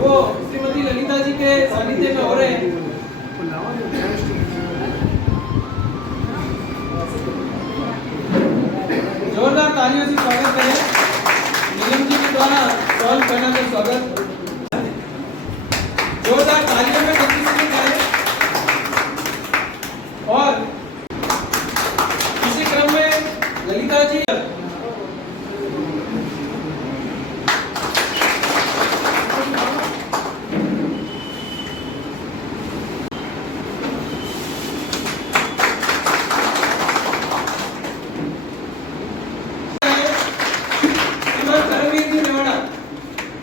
वो श्रीमती ललिता जी के सानिध्य में हो रहे हैं। जोरदार तालियों से स्वागत करें। नीलम जी के द्वारा सॉल्व करना का स्वागत। जोरदार तालियों में गति से करें। और इसी क्रम में ललिता जी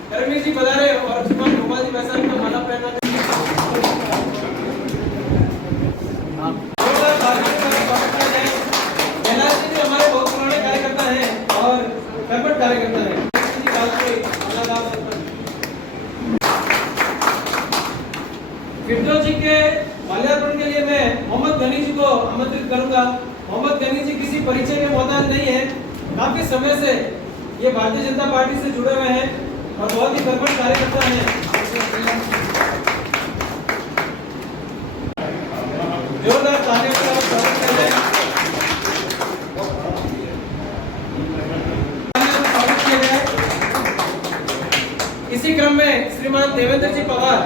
करमवीर जी पधारे और श्रीमान गोपाल जी वैसा का माला पहना हमारे बहुत पुराने कार्यकर्ता हैं और कर्मठ कार्यकर्ता हैं। फिरदौस जी के माल्यार्पण के लिए मैं मोहम्मद गनी जी को आमंत्रित करूंगा। मोहम्मद गनी जी किसी परिचय के मोहताज नहीं है। काफी समय से ये भारतीय जनता पार्टी से जुड़े हुए हैं और बहुत ही कर्मठ कार्यकर्ता हैं। जोरदार तालियों से स्वागत करते हैं। इसी क्रम में श्रीमान देवेंद्र जी पवार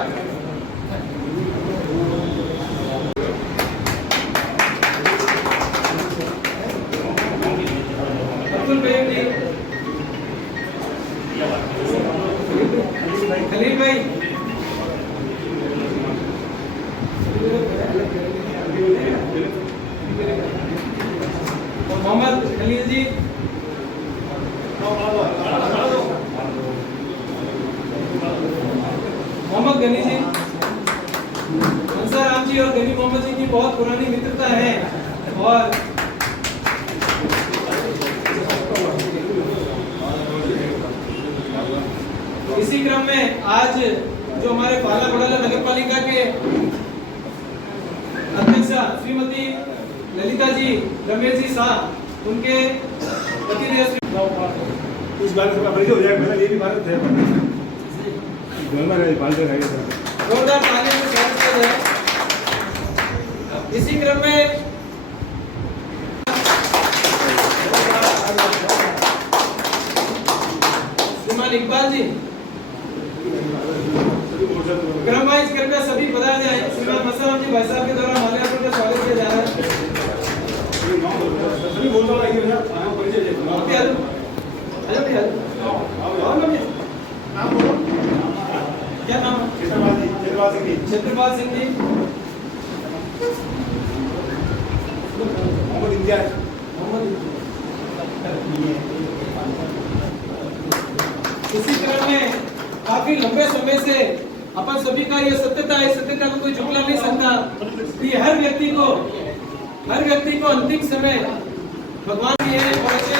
खलील भाई मोहम्मद खलील जी मोहम्मद गनी जी हंसाराम जी और गनी मोहम्मद जी की बहुत पुरानी मित्रता है। और इसी क्रम में आज जो हमारे पाला बड़ाला नगर पालिका के अध्यक्षा श्रीमती ललिता जी रमेश जी शाह उनके पतिदेव इस बार से परिचय हो जाएगा। ये भी भारत है जोरदार तालियों से स्वागत किया जाए। इसी क्रम में श्रीमान इकबाल जी क्रम वाइज कृपया सभी पधार जाए। श्रीमान मसाराम जी भाई साहब के द्वारा माल्यार्पण का स्वागत किया जा रहा है। क्या नाम है? छत्रपाल सिंह जी मोहम्मद इम्तियाज इसी क्रम में काफी लंबे समय से अपन सभी का ये सत्यता है, सत्यता को कोई झुकला नहीं सकता। ये हर व्यक्ति को अंतिम समय भगवान की है और ऐसे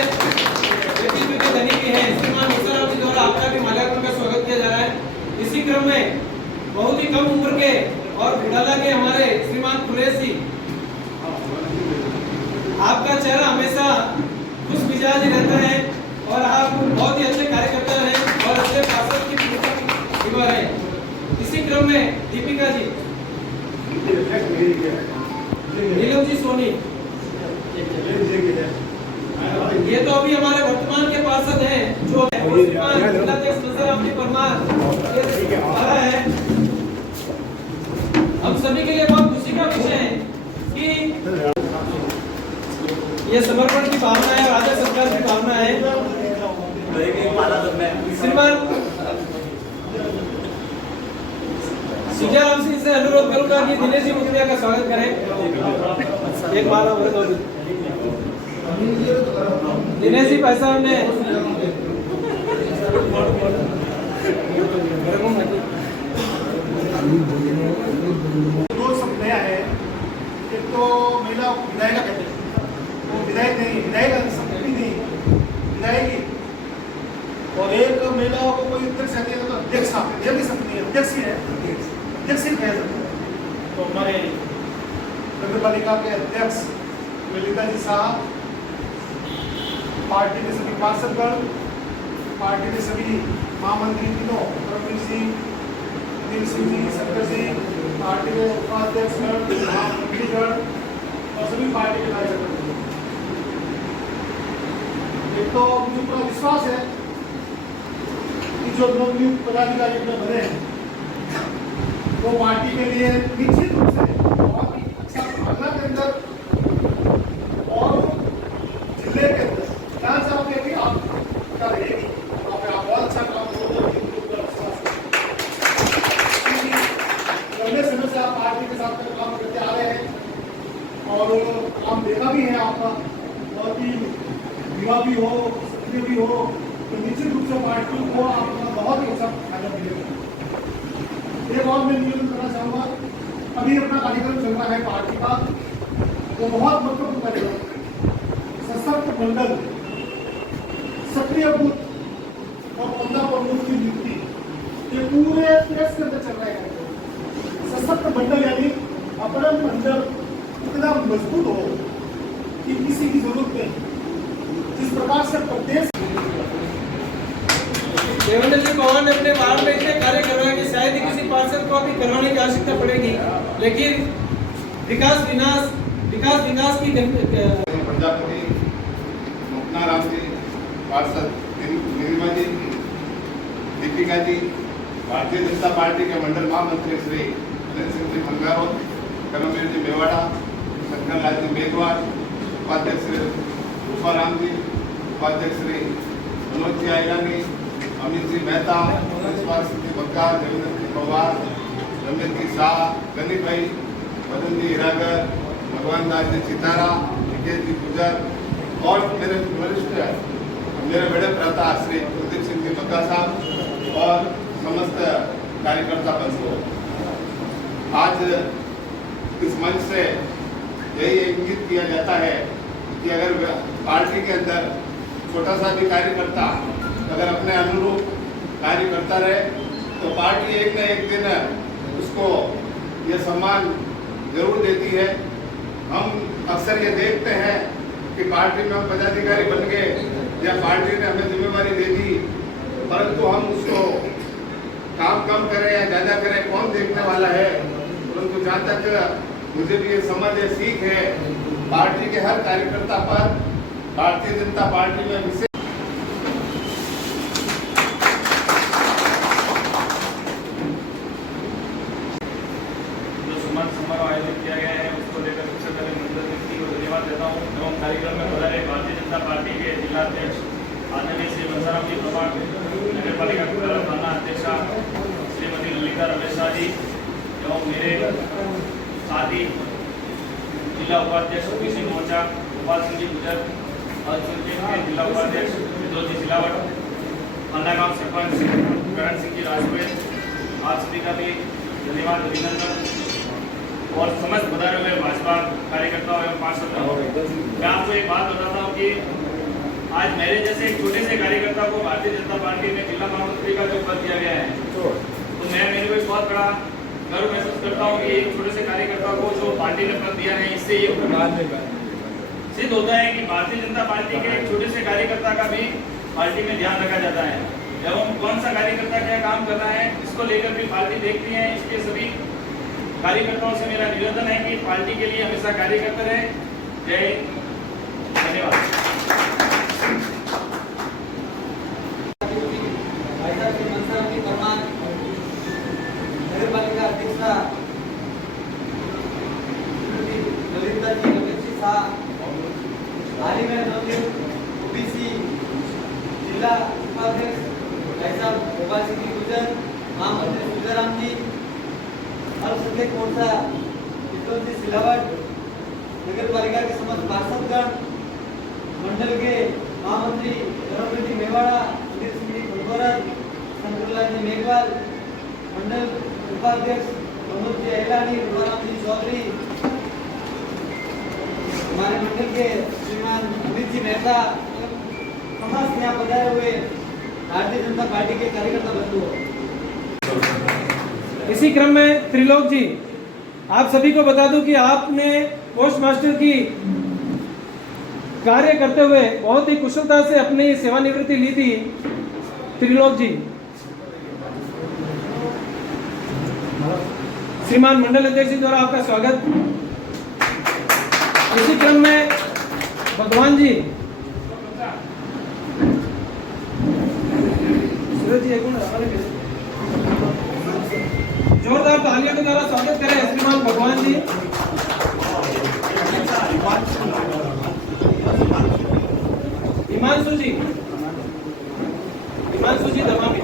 व्यक्तित्व के धनी भी है। श्रीमान मसाराम जी द्वारा आपका भी माल्यार्पण का स्वागत किया जा रहा है। इसी क्रम में बहुत ही कम उम्र के और बुढ़ाला के हमारे श्रीमान कुरैश जी, आपका चेहरा हमेशा खुश मिजाज रहता है और आप बहुत ही अच्छे कार्यकर्ता हैं और अच्छे पार्षद की भूमिका है। इसी क्रम में दीपिका जी, नीलम जी सोनी, ये तो अभी हमारे वर्तमान के पार्षद हैं जो है। हम सभी के लिए बहुत खुशी का विषय है कि ये समर्पण की भावना है और आदर सत्कार की भावना है। श्रीमान सुजाराम सिंह से अनुरोध करूंगा कि दिनेश जी मुखिया का स्वागत करें। एक माला दिनेश जी भाई साहब ने दो सब नया है। एक तो महिला विधायक कहते हैं, वो विधायक नहीं, विधायक संपत्ति नहीं, विधायक। और एक महिलाओं को कोई अध्यक्ष आती है तो अध्यक्ष ये भी संपत्ति है, अध्यक्ष ही है, अध्यक्ष ही कह सकते हैं। तो हमारे नगर पालिका के अध्यक्ष ललिता जी साहब, पार्टी के सभी पार्षदगण, पार्टी के सभी महामंत्री तीनों, करमवीर सिंह, पार्टी के उपाध्यक्षगण, महामंत्रीगण और सभी पार्टी के कार्यकर्ता। एक तो मुझे पूरा विश्वास है कि जो नवनियुक्त पदाधिकारी अपने बने हैं वो पार्टी के लिए निश्चित रूप से बहुत ही अच्छा भावना के अंदर और जिले के अंदर क्या चाहोगे कि आपका रहेगी आप बहुत अच्छा काम करोगे। लंबे समय से आप पार्टी के साथ काम करते आ रहे हैं और काम देखा भी है आपका, बहुत ही युवा भी हो, सक्रिय भी हो, तो निश्चित रूप से पार्टी को आपका बहुत ही अच्छा फायदा मिलेगा। एक और मैं निवेदन करना चाहूँगा, अभी अपना कार्यक्रम चल रहा है पार्टी का, वो बहुत महत्वपूर्ण कार्यक्रम, सशक्त मंडल, सक्रिय बूथ और 15 प्रमुख की नियुक्ति, ये पूरे देश के अंदर चल रहा है कार्यक्रम। सशक्त मंडल यानी अपना मंडल इतना मजबूत हो कि किसी की जरूरत नहीं। जिस प्रकार से प्रदेश देवेंद्र जी पवार ने अपने वार्ड में इतने कार्य करवाए कि शायद ही किसी पार्षद को अभी करवाने की आवश्यकता पड़ेगी, लेकिन विकास की प्रजापति, मुक्ना राम जी, पार्षद नीलिमा जी, दीपिका जी, भारतीय जनता पार्टी के मंडल महामंत्री श्री अनिल सिंह जी मंगारोत, कर्मवीर जी मेवाड़ा, शंकर लाल जी मेघवाल, उपाध्यक्ष श्री रूपाराम जी, उपाध्यक्ष श्री मनोज जी आयलानी, अमित जी मेहता, प्रिंसिपाल सिंह जी बक्का, देवेंद्र जी पवार, रमेश जी शाह, गनी भाई, मदन जी हिरागर, भगवान दास जी चितारा, निकेश जी गुजर और मेरे वरिष्ठ मेरे बड़े भ्राता श्री कुलदीप सिंह जी बक्का साहब और समस्त कार्यकर्ता बंधुओं, आज इस मंच से यही इंगित किया जाता है कि अगर पार्टी के अंदर छोटा सा भी कार्यकर्ता अगर अपने अनुरूप कार्य करता रहे तो पार्टी एक न एक दिन उसको ये सम्मान जरूर देती है। हम अक्सर ये देखते हैं कि पार्टी में हम पदाधिकारी बन गए या पार्टी ने हमें जिम्मेवारी दे दी, परंतु हम उसको काम कम करें या ज़्यादा करें कौन देखने वाला है। परंतु जहाँ तक मुझे भी ये समझ है, सीख है, पार्टी के हर कार्यकर्ता पर भारतीय जनता पार्टी में विशेष समारोह आयोजित किया गया है उसको लेकर सबसे पहले मंडल व्यक्ति को धन्यवाद देता हूँ एवं कार्यक्रम में पधारे भारतीय जनता पार्टी के जिला अध्यक्ष आदरणीय श्री बंसाराम जी प्रभार, नगर पालिका थाना अध्यक्षा श्रीमती ललिता रमेश शाह जी एवं मेरे साथी जिला उपाध्यक्ष ओबीसी मोर्चा गोपाल सिंह जी गुजर और जिला उपाध्यक्ष विद्रोह जी सिलावट, अंडागांव सरपंच करण सिंह जी राजपूत, आप सभी का भी धन्यवाद अभिनंदन और समस्त पधारे हुए भाजपा कार्यकर्ताओं एवं पार्षद। मैं आपको एक बात बताता हूँ कि आज मेरे जैसे एक छोटे से कार्यकर्ता को भारतीय जनता पार्टी में जिला महामंत्री का जो पद दिया गया है तो मैं मेरे को बहुत बड़ा गर्व महसूस करता हूँ कि एक छोटे से कार्यकर्ता को जो पार्टी ने पद दिया है, इससे ये सिद्ध होता है कि भारतीय जनता पार्टी के एक छोटे से कार्यकर्ता का भी पार्टी में ध्यान रखा जाता है एवं कौन सा कार्यकर्ता क्या काम कर रहा है इसको लेकर भी पार्टी देखती है। इसके सभी कार्यकर्ताओं से मेरा निवेदन है कि पार्टी के लिए हमेशा कार्य करते रहे। जय धन्यवाद। नगर पालिका अध्यक्षा ललिता जी रमेश शाह, हाल ही में ओबीसी जिला उपाध्यक्ष भाई साहब गोपाल सिंह गुजर, महामंत्री सुजाराम जी, अल्पसंख्यक मोर्चा विद्रोह जी सिलावट, नगर पालिका के समस्त पार्षदगण, मंडल के महामंत्री कर्मवीर जी मेवाड़ा, अनिल सिंह जी मंगारोत, शंकर लाल जी मेघवाल, मंडल उपाध्यक्ष मनोज जी आयलानी, रूपाराम जी चौधरी, हमारे मंडल के श्रीमान अमित जी मेहता, समस्त यहाँ पधारे हुए भारतीय जनता पार्टी के कार्यकर्ता बंधुओं। इसी क्रम में त्रिलोक जी, आप सभी को बता दूं कि आपने पोस्ट मास्टर की कार्य करते हुए बहुत ही कुशलता से अपनी सेवानिवृत्ति ली थी। त्रिलोक जी श्रीमान मंडल अध्यक्ष जी द्वारा आपका स्वागत। इसी क्रम में भगवान जी सूरज जी जोरदार तालियों के द्वारा स्वागत करें श्रीमान भगवान जी। हिमांशु जी दमामी।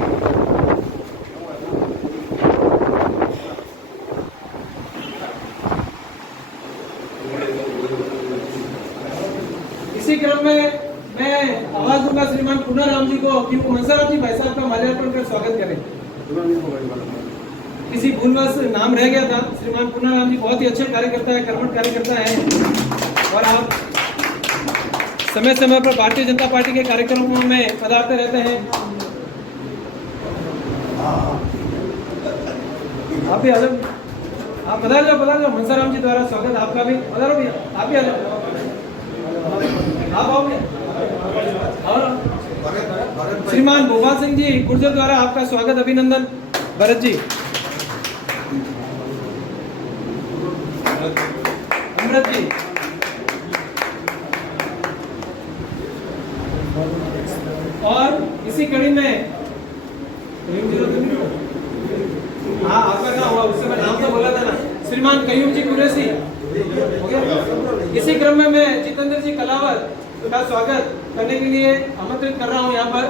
इसी क्रम में मैं आवाज दूंगा श्रीमान पूर्णाराम जी को कि वो मनसाराम जी भाई साहब का माल्यार्पण कर स्वागत करें। किसी भूलवश नाम रह गया था। श्रीमान पूर्णाराम जी बहुत ही अच्छे कार्यकर्ता है, कर्मठ कार्यकर्ता है और आप समय समय पर भारतीय जनता पार्टी के कार्यक्रमों में पधारते रहते हैं। आप भी आ जाओ, आप पधार जाओ। मनसाराम जी द्वारा स्वागत आपका भी। पधारो भैया, आप भी आ जाओ। आप आओ भैया। और श्रीमान भोपाल सिंह जी गुर्जर द्वारा आपका स्वागत, अभिनंदन। भरत जी, अमृत जी, और इसी कड़ी में हाँ आपका क्या हुआ, उससे मैं नाम तो बोला था ना, श्रीमान कयूम जी कुरैशी। इसी क्रम में मैं जितेंद्र जी कलावत का स्वागत करने के लिए आमंत्रित कर रहा हूँ। यहाँ पर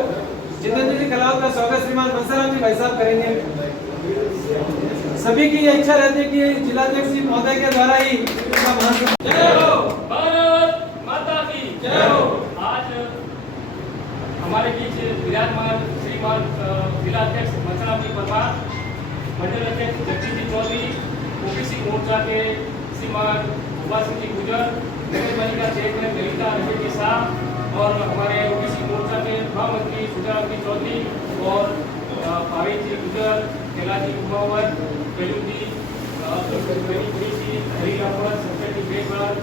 जितेंद्र जी कलावत का स्वागत श्रीमान मनसाराम जी भाई साहब करेंगे। सभी की ये इच्छा रहती है कि जिलाध्यक्ष जी महोदय के द्वारा ही जय हो भारत माता की जय हो। आज हमारे बीच विराजमान श्रीमान जिलाध्यक्ष मनसाराम जी परमार, मंडल अध्यक्ष जगदीश जी चौधरी, ओबीसी मोर्चा के श्रीमान भोपाल सिंह जी गुर्जर, नगर पालिका चेयरमैन ललिता रंजन जी साहब और हमारे ओबीसी मोर्चा के महामंत्री सुजाराम जी चौधरी और भावेश जी गुर्जर, कैलाश जी कुमावत, कैलू जी, हरिराम संजय जी बेसवाल,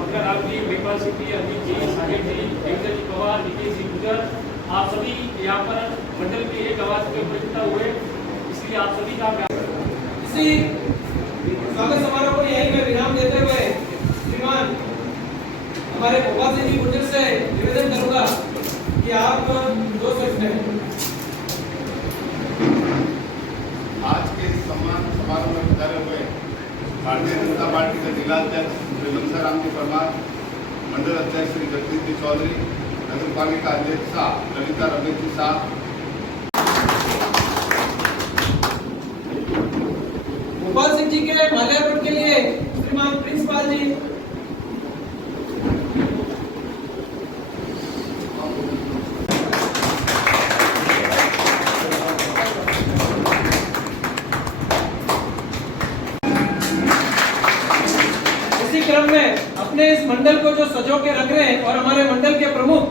मक्काराम जी, वेपाल सिंह जी, अमित जी, साहिब जी, देवेंद्र जी पवार, नितेश जी गुर्जर, आप सभी यहाँ पर मंडल की एक आवाज के प्रतिष्ठा हुए, इसलिए आप सभी का इसी स्वागत समारोह को यहीं में विराम देते हुए श्रीमान हमारे भोपाल सिंह जी गुर्जर से निवेदन करूंगा कि आप 2 शब्द कहें। आज के सम्मान समारोह में पधारे हुए भारतीय जनता पार्टी के जिलाध्यक्ष श्री मनसाराम जी परमार, मंडल अध्यक्ष श्री जगदीश जी चौधरी, नगर पालिका अध्यक्षा ललिता रंजन जी साहब, भोपाल सिंह जी के माल्यार्पण के लिए श्रीमान प्रिंसिपाल जी, क्रम में अपने इस मंडल को जो सजो के रख रहे हैं और हमारे मंडल के प्रमुख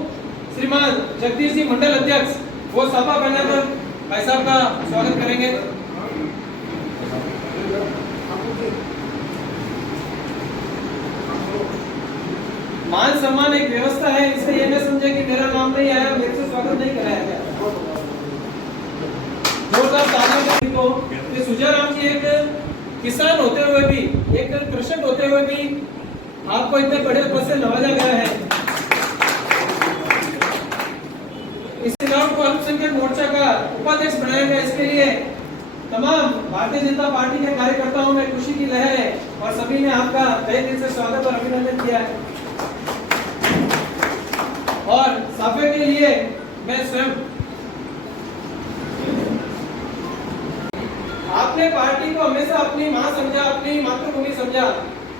श्रीमान जगदीश जी मंडल अध्यक्ष वो सभा बनाकर भाई साहब का स्वागत करेंगे। मान सम्मान एक व्यवस्था है, इससे ये न समझे कि मेरा नाम नहीं आया, मेरे से स्वागत नहीं कराया गया। जोरदार तालियों को सुजाराम जी एक किसान होते हुए भी, एक कृषक होते हुए भी आपको इतने बड़े पद से नवाजा गया है। इस चुनाव को अल्पसंख्यक मोर्चा का उपाध्यक्ष बनाया गया, इसके लिए तमाम भारतीय जनता पार्टी के कार्यकर्ताओं में खुशी की लहर है और सभी ने आपका तहे दिल से स्वागत और अभिनंदन किया है। और साफे के लिए मैं स्वयं आपने पार्टी को हमेशा अपनी मां समझा, अपनी मातृभूमि समझा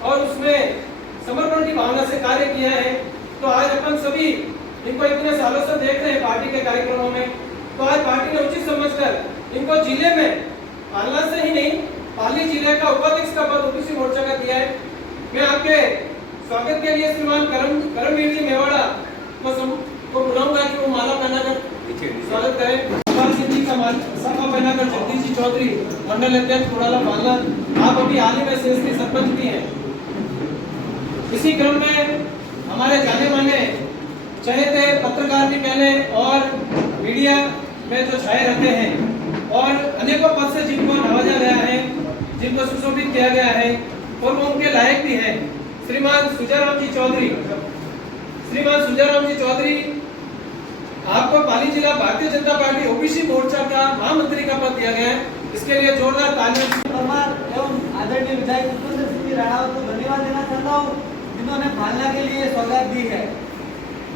और उसमें समर्पण की भावना से कार्य किया है। तो आज अपन सभी इनको इतने सालों से देख रहे हैं पार्टी के कार्यक्रमों में, तो आज पार्टी ने उचित समझकर इनको जिले में पालना से ही नहीं, पाली जिले का उपाध्यक्ष का पद ओबीसी मोर्चा का दिया है। मैं आपके स्वागत के लिए श्रीमान करमवीर जी मेवाड़ा को बुलाऊंगा कि वो माला पहनाकर स्वागत करें। भोपाल सिंह जी का सभा पहनाकर जगदीश जी चौधरी मंडल अध्यक्ष कुड़ाला पालना, आप अभी हाल ही में शेष सरपंच भी हैं। इसी क्रम में हमारे जाने माने चहेते पत्रकार भी पहले और मीडिया में जो छाए रहते हैं और अनेकों पद से जिनको नवाजा गया है, जिन जिनको सुशोभित किया गया है और वो उनके लायक भी हैं। श्रीमान सुजाराम जी चौधरी, श्रीमान सुजाराम जी चौधरी, आपको पाली जिला भारतीय जनता पार्टी ओबीसी मोर्चा का महामंत्री का पद दिया गया है। इसके लिए जोरदार तालियां। परमार एवं आदरणीय विधायक पुष्पेंद्र सिंह जी राणावत को धन्यवाद देना चाहता हूँ, जिन्होंने फालना के लिए सौगात दी है।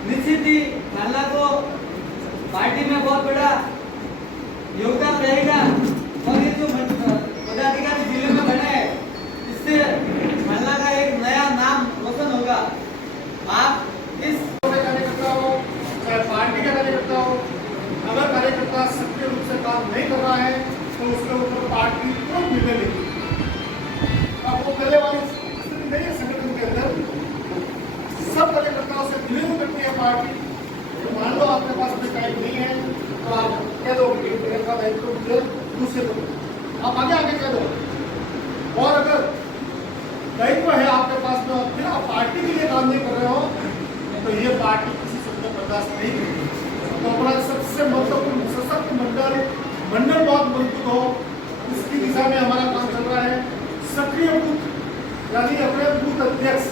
निश्चित ही फालना को पार्टी में बहुत बड़ा योगदान रहेगा और ये जो पदाधिकारी जिले में बने हैं, इससे फालना का एक नया नाम रोशन होगा। आप इस कार्यकर्ता हो चाहे पार्टी का कार्यकर्ता हो, अगर कार्यकर्ता सक्रिय रूप से काम नहीं कर रहा है तो उसके ऊपर पार्टी तुरंत निर्णय लेगी। अब वो पहले वाली स्थिति नहीं है संगठन के अंदर, सब कार्यकर्ताओं से विलीन करती है पार्टी। तो मान लो आपके पास में टाइम नहीं है तो आप कह दो कि मेरा दायित्व मुझे दूसरे को, आप आगे आगे कह दो। और अगर दायित्व है आपके पास में फिर आप पार्टी के लिए काम नहीं कर रहे हो तो ये पार्टी किसी से बर्दाश्त नहीं करेगी। तो हमारा सबसे महत्वपूर्ण सशक्त मंडल बहुत मजबूत हो, इसकी दिशा में हमारा काम चल रहा है। सक्रिय बूथ यानी अपने बूथ अध्यक्ष